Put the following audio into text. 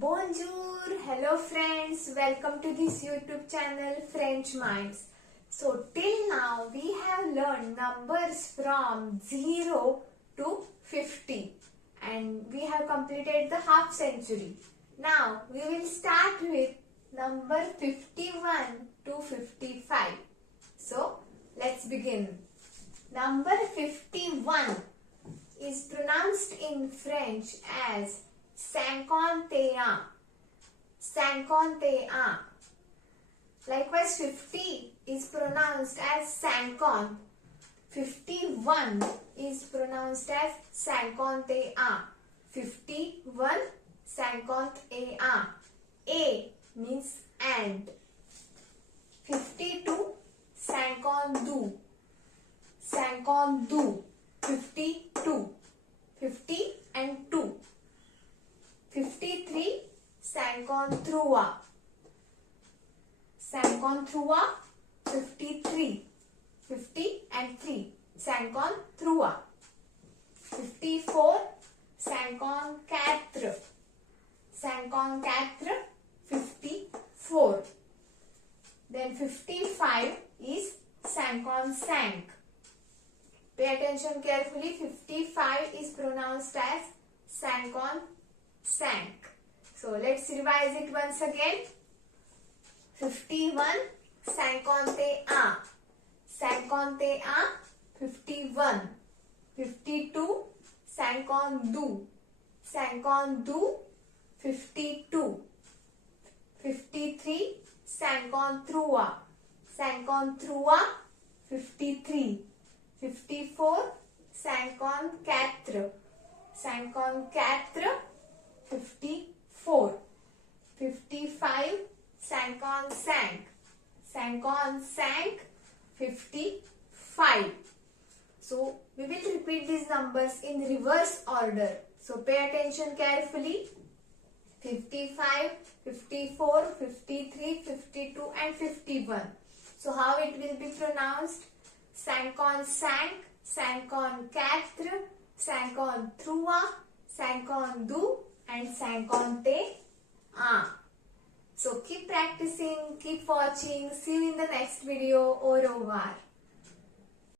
Bonjour, hello friends, welcome to this YouTube channel French Minds. So till now we have learned numbers from 0 to 50 and we have completed the half century. Now we will start with number 51 to 55. So let's begin. Number 51 is pronounced in French as cinquante-deux, cinquante-deux. Likewise, 50 is pronounced as cinquante. 51 is pronounced as cinquante-deux. 51, cinquante-deux. A means and. 52, sank-awnt-duh. Sank-awnt-duh. 52. 50 and 2. 53, sank-awnt-thruwah. Sank-awnt-thruwah. 53. 50 and 3. Sank-awnt-thruwah. 54, sank-awnt-katr. Sank-awnt-katr. 54. Then 55 is sank-awnt-sank. Pay attention carefully. 55 is pronounced as sank-awnt-sank. So let's revise it once again. 51, sank-awnt-tay-ahn. Sank-awnt-tay-ahn. 51. 52, sank-awnt-duh. Sank-awnt-duh. 52. 53, sank-awnt-thruwah. Sank-awnt-thruwah. 53. 54, sank-awnt-katr. Sank-awnt-katr. 54. 55, sank-awnt-sank. Sank-awnt-sank. 55. So we will repeat these numbers in reverse order. So pay attention carefully. 55, 54, 53, 52 and 51. So how it will be pronounced? Sank-awnt-sank, sank-awnt-katr, sank-awnt-thruwah, sank-awnt-duh and sank-awnt-tay-ahn. So keep practicing, keep watching. See you in the next video. Au revoir.